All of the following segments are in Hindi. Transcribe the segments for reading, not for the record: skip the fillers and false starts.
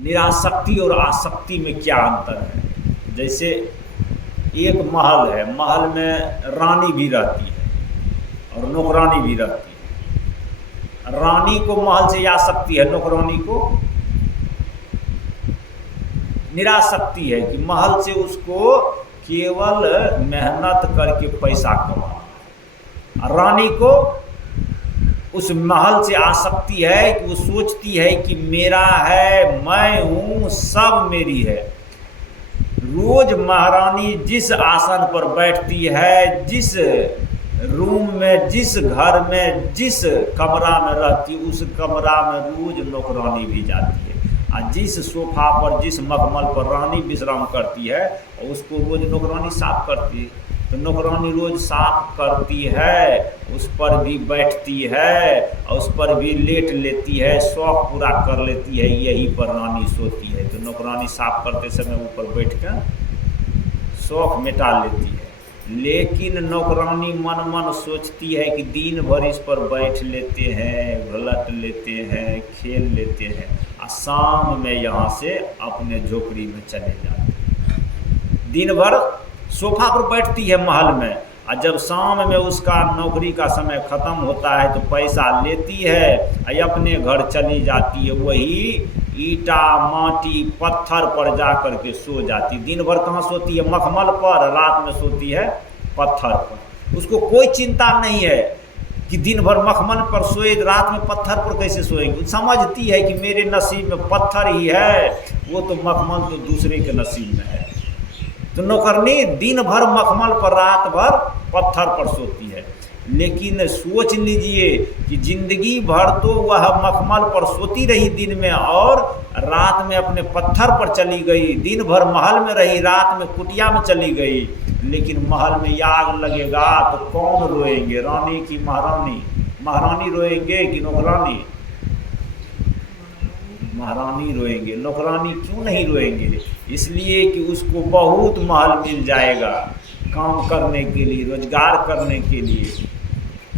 निरासक्ति और आसक्ति में क्या अंतर है। जैसे एक महल है, महल में रानी भी रहती है और नौकरानी भी रहती है। रानी को महल से आसक्ति है, नौकरानी को निरासक्ति है कि महल से उसको केवल मेहनत करके पैसा कमाना। रानी को उस महल से आसक्ति है कि वो सोचती है कि मेरा है, मैं हूँ, सब मेरी है। रोज महारानी जिस आसन पर बैठती है, जिस रूम में, जिस घर में, जिस कमरा में रहती, उस कमरा में रोज नौकरानी भी जाती है। और जिस सोफा पर, जिस मखमल पर रानी विश्राम करती है, उसको रोज नौकरानी साफ करती है। तो नौकरानी रोज साफ करती है, उस पर भी बैठती है और उस पर भी लेट लेती है, शौक पूरा कर लेती है, यही पर रानी सोती है। तो नौकरानी साफ करते समय ऊपर बैठ कर शौक मिटा लेती है। लेकिन नौकरानी मन मन सोचती है कि दिन भर इस पर बैठ लेते हैं, घलट लेते हैं, खेल लेते हैं, और शाम में यहाँ से अपने झोपड़ी में चले जाते हैं। दिन भर सोफा पर बैठती है महल में, और जब शाम में उसका नौकरी का समय ख़त्म होता है तो पैसा लेती है और अपने घर चली जाती है। वही ईटा, माटी, पत्थर पर जा कर के सो जाती। दिन भर कहाँ सोती है? मखमल पर। रात में सोती है पत्थर पर। उसको कोई चिंता नहीं है कि दिन भर मखमल पर सोए, रात में पत्थर पर कैसे सोएंगे। समझती है कि मेरे नसीब में पत्थर ही है, वो तो मखमल तो दूसरे के नसीब में है। तो नौकरनी दिन भर मखमल पर, रात भर पत्थर पर सोती है। लेकिन सोच लीजिए कि जिंदगी भर तो वह मखमल पर सोती रही दिन में, और रात में अपने पत्थर पर चली गई। दिन भर महल में रही, रात में कुटिया में चली गई। लेकिन महल में आग लगेगा तो कौन रोएंगे? रानी की महारानी? महारानी रोएंगे कि नौकरानी? महारानी रोएंगे। नौकरानी क्यों नहीं रोएंगे? इसलिए कि उसको बहुत महल मिल जाएगा काम करने के लिए, रोजगार करने के लिए।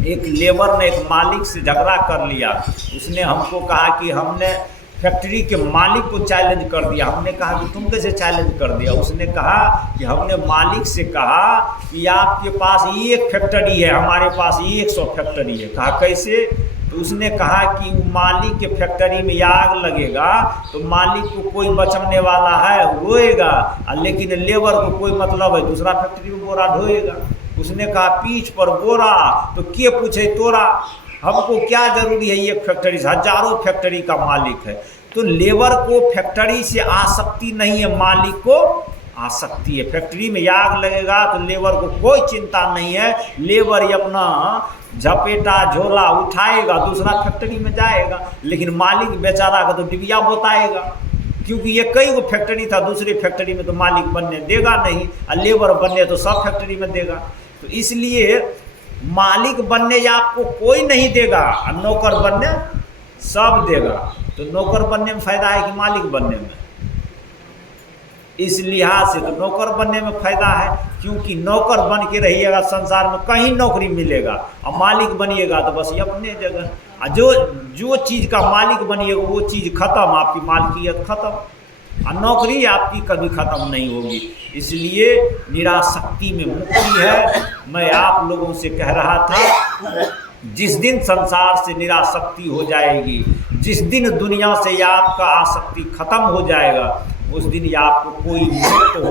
एक लेबर ने एक मालिक से झगड़ा कर लिया। उसने हमको कहा कि हमने फैक्ट्री के मालिक को चैलेंज कर दिया। हमने कहा कि तुम कैसे चैलेंज कर दिया? उसने कहा कि हमने मालिक से कहा कि आपके पास एक फैक्ट्री है, हमारे पास 100 फैक्ट्री है। कहा कैसे? तो उसने कहा कि मालिक के फैक्ट्री में आग लगेगा तो मालिक को कोई बचाने वाला है, रोएगा, लेकिन लेबर को कोई मतलब है, दूसरा फैक्ट्री में बोरा ढोएगा। उसने कहा पीठ पर बोरा तो के पूछे तोरा, हमको क्या जरूरी है एक फैक्ट्री से? हजारों फैक्ट्री का मालिक है। तो लेबर को फैक्ट्री से आसक्ति नहीं है, मालिक को आसक्ति है। फैक्ट्री में आग लगेगा तो लेबर को कोई चिंता नहीं है। लेबर ही अपना झपेटा झोला उठाएगा, दूसरा फैक्ट्री में जाएगा। लेकिन मालिक बेचारा का तो डिबिया बताएगा, क्योंकि ये कई वो फैक्ट्री था, दूसरी फैक्ट्री में तो मालिक बनने देगा नहीं, और लेबर बनने तो सब फैक्ट्री में देगा। तो इसलिए मालिक बनने आपको कोई नहीं देगा, और नौकर बनने सब देगा। तो नौकर बनने में फायदा है कि मालिक बनने में? इस लिहाज से तो नौकर बनने में फायदा है, क्योंकि नौकर बन के रहिएगा संसार में कहीं नौकरी मिलेगा, और मालिक बनिएगा तो बस ये अपने जगह। और जो चीज़ का मालिक बनिएगा वो चीज़ खत्म, आपकी मालकियत खत्म, और नौकरी आपकी कभी ख़त्म नहीं होगी। इसलिए निरासक्ति में मुक्ति है। मैं आप लोगों से कह रहा था, जिस दिन संसार से निरासक्ति हो जाएगी, जिस दिन दुनिया से आपका आसक्ति खत्म हो जाएगा, उस दिन आपको कोई मुक्त